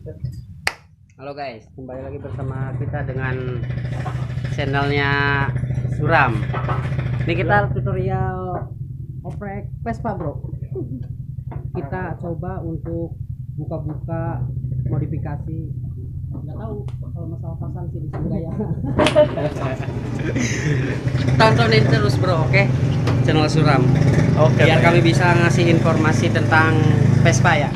Halo guys, kembali lagi bersama kita dengan channelnya Suram. Ini kita tutorial oprek Vespa bro. Kita coba untuk buka-buka modifikasi. Nggak tahu kalau masalah pasang sih di sini ya. Tontonin terus bro, oke? Channel Suram. Oke. Biar kami bisa ngasih informasi tentang Vespa ya.